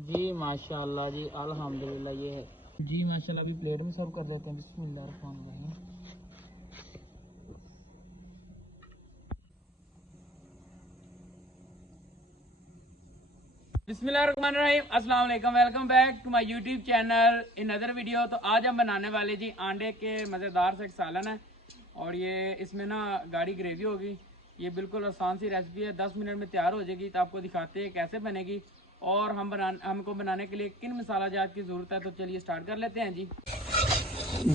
जी माशाल्लाह जी, अल्हम्दुलिल्लाह। ये है जी माशाल्लाह। अभी प्लेट में सर्व कर देते हैं। बिस्मिल्लाहिर्रहमानिर्रहीम। बिस्मिल्लाहिर्रहमानिर्रहीम। अस्सलाम वालेकुम, welcome back to my YouTube channel in other video. तो आज हम बनाने वाले जी अंडे के मज़ेदार से एक सालन है, और ये इसमें ना गाढ़ी ग्रेवी होगी। ये बिल्कुल आसान सी रेसिपी है, 10 मिनट में तैयार हो जाएगी। तो आपको दिखाते हैं कैसे बनेगी और हमको बनाने के लिए किन मसाला जात की ज़रूरत है। तो चलिए स्टार्ट कर लेते हैं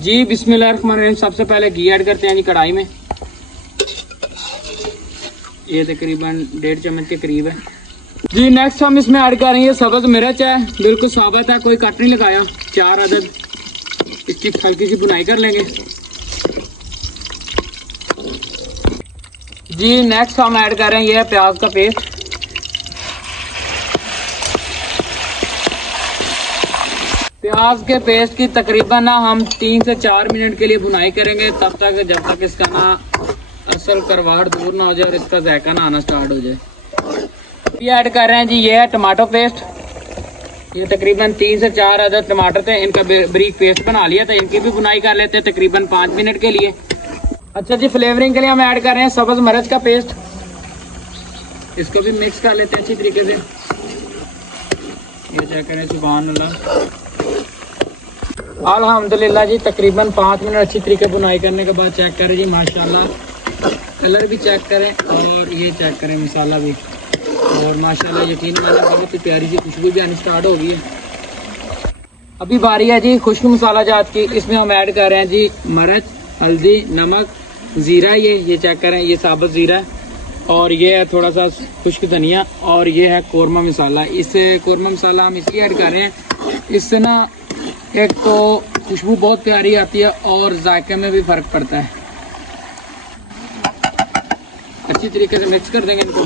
जी बिस्मिल्लाहिर्रहमानिर्रहीम। सबसे पहले घी ऐड करते हैं जी कढ़ाई में। ये तकरीबन 1.5 चम्मच के करीब है जी। नेक्स्ट हम इसमें ऐड करेंगे सब्ज मिर्च है, बिल्कुल साबुत है, कोई कट नहीं लगाया, 4 अदद। इसकी हल्की सी भुनाई कर लेंगे जी। नेक्स्ट हम ऐड कर रहे हैं ये है प्याज का पेस्ट। प्याज के पेस्ट की तकरीबन ना हम 3 से 4 मिनट के लिए भुनाई करेंगे, तब तक जब तक इसका ना असल करवाहट दूर ना हो जाए और इसका जायका ना आना स्टार्ट हो जाए। ये ऐड कर रहे हैं जी, ये है टमाटो पेस्ट। ये तकरीबन 3 से 4 अदद टमाटर थे, इनका बारीक पेस्ट बना लिया था। इनकी भी भुनाई कर लेते हैं तकरीबन 5 मिनट के लिए। अच्छा जी, फ्लेवरिंग के लिए हम ऐड कर रहे हैं सब्ज मिर्च का पेस्ट। इसको भी मिक्स कर लेते हैं अच्छी तरीके से। ये चेक करें, सुभान अल्लाह, अल्हम्दुलिल्लाह जी। तकरीबन 5 मिनट अच्छी तरीके भुनाई करने के बाद चेक करें जी माशाल्लाह, कलर भी चेक करें और ये चेक करें मसाला भी, और माशाल्लाह यकीन माने बहुत ही प्यारी सी खुशबू भी आनी स्टार्ट हो गई है। अभी बारी है जी खुश्क मसाला जात की। इसमें हम ऐड कर रहे हैं जी मिर्च, हल्दी, नमक, ज़ीरा। ये चेक करें, ये साबुत ज़ीरा, और ये है थोड़ा सा खुश्क धनिया, और ये है कौरमा मसाला। इस कौरमा मसाला हम इसलिए ऐड कर रहे हैं, इससे ना एक तो खुशबू बहुत प्यारी आती है और जायके में भी फ़र्क पड़ता है। अच्छी तरीके से मिक्स कर देंगे इनको।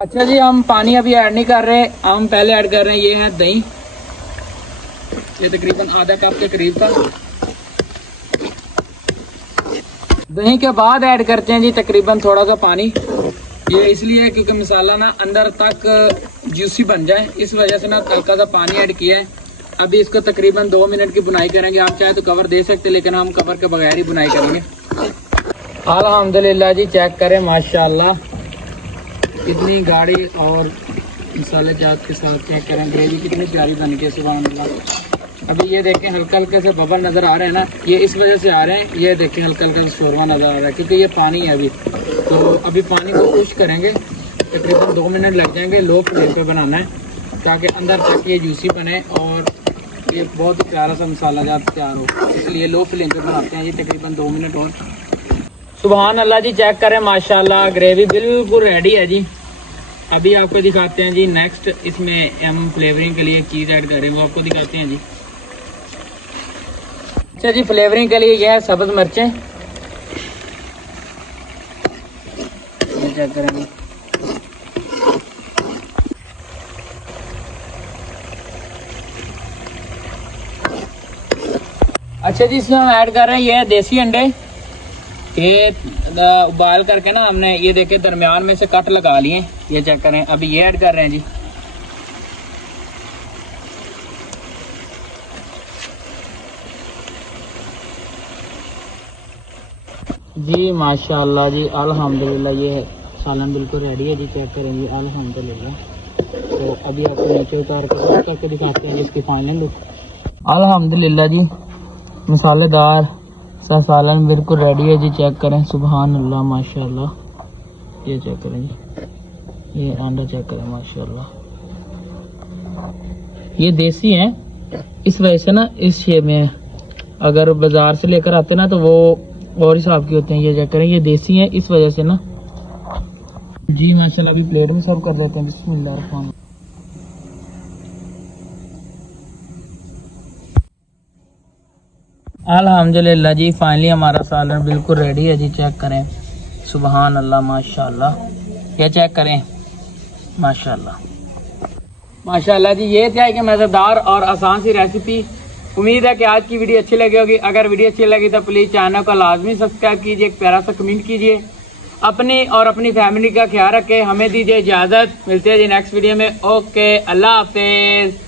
अच्छा जी, हम पानी अभी ऐड नहीं कर रहे, हम पहले ऐड कर रहे हैं ये है दही। ये तकरीबन आधा कप के करीब था। दही के बाद ऐड करते हैं जी तकरीबन थोड़ा सा पानी। ये इसलिए क्योंकि मसाला ना अंदर तक जूसी बन जाए, इस वजह से ना हल्का सा पानी ऐड किया है। अभी इसको तकरीबन 2 मिनट की बुनाई करेंगे। आप चाहे तो कवर दे सकते, लेकिन हम कवर के बगैर ही बुनाई करेंगे। अल्हम्दुलिल्लाह जी, चेक करें माशाल्लाह, कितनी गाढ़ी और मसाले जात के साथ चेक करें ग्रेवी कितनी प्यारी बन के, सुभान अल्लाह। अभी ये देखें हल्का हल्का से बबल नज़र आ रहे हैं ना, ये इस वजह से आ रहे हैं। ये देखें हल्का हल्का से शोरवा नज़र आ रहा है क्योंकि ये पानी है अभी। तो अभी पानी को खुश करेंगे, तकरीबन 2 मिनट लग जाएंगे। लो फ्लेम पे बनाना है ताकि अंदर तक ये जूसी बने और ये बहुत ही प्यारा सा मसाला जात तैयार हो, इसलिए लो फ्लेम पे बनाते हैं। ये तकरीबन 2 मिनट और। सुभान अल्लाह जी, चेक करें माशाल्लाह, ग्रेवी बिल्कुल रेडी है जी। अभी आपको दिखाते हैं जी नेक्स्ट इसमें हम फ्लेवरिंग के लिए चीज़ ऐड करें, वो आपको दिखाते हैं जी। अच्छा जी, फ्लेवरिंग के लिए यह है सब्ज मिर्चें। ये चेक करेंगे, अच्छा जी। इसमें हम ऐड कर रहे हैं ये है देसी अंडे। ये उबाल करके ना हमने ये देखे दरमियान में से कट लगा लिए। ये चेक करें, अभी ये ऐड कर रहे हैं जी माशाल्लाह जी, अल्हम्दुलिल्लाह। ये है सालन बिल्कुल रेडी है जी, चेक करेंगे अल्हम्दुलिल्लाह। तो अभी आपको नीचे उतार करके दिखाते हैं जिसकी फाइनल लुक। अल्हम्दुलिल्लाह जी, मसालेदार सा सालन बिल्कुल रेडी है जी, चेक करें, सुभान अल्लाह माशाल्लाह। ये चेक करें जी, ये अंडा चेक करें माशाल्लाह। ये देसी हैं, इस वजह से ना इस शेप में है। अगर बाजार से लेकर आते ना तो वो और हिसाब के होते हैं। ये चेक करें, ये देसी हैं, इस वजह से ना जी माशाल्लाह। अभी प्लेट में सर्व कर देते हैं। बिस्मिल्लाह। अल्हम्दुलिल्लाह जी, फाइनली हमारा सालन बिल्कुल रेडी है जी, चेक करें, सुभान अल्लाह माशाल्लाह। ये चेक करें माशाल्लाह माशाल्लाह जी। ये क्या है कि मज़ेदार और आसान सी रेसिपी। उम्मीद है कि आज की वीडियो अच्छी लगी होगी। अगर वीडियो अच्छी लगी तो प्लीज़ चैनल को लाजमी सब्सक्राइब कीजिए, एक प्यारा सा कमेंट कीजिए अपनी और अपनी फैमिली का ख्याल रखें। हमें दीजिए इजाज़त, मिलते हैं जी नेक्स्ट वीडियो में। ओके, अल्लाह हाफिज़।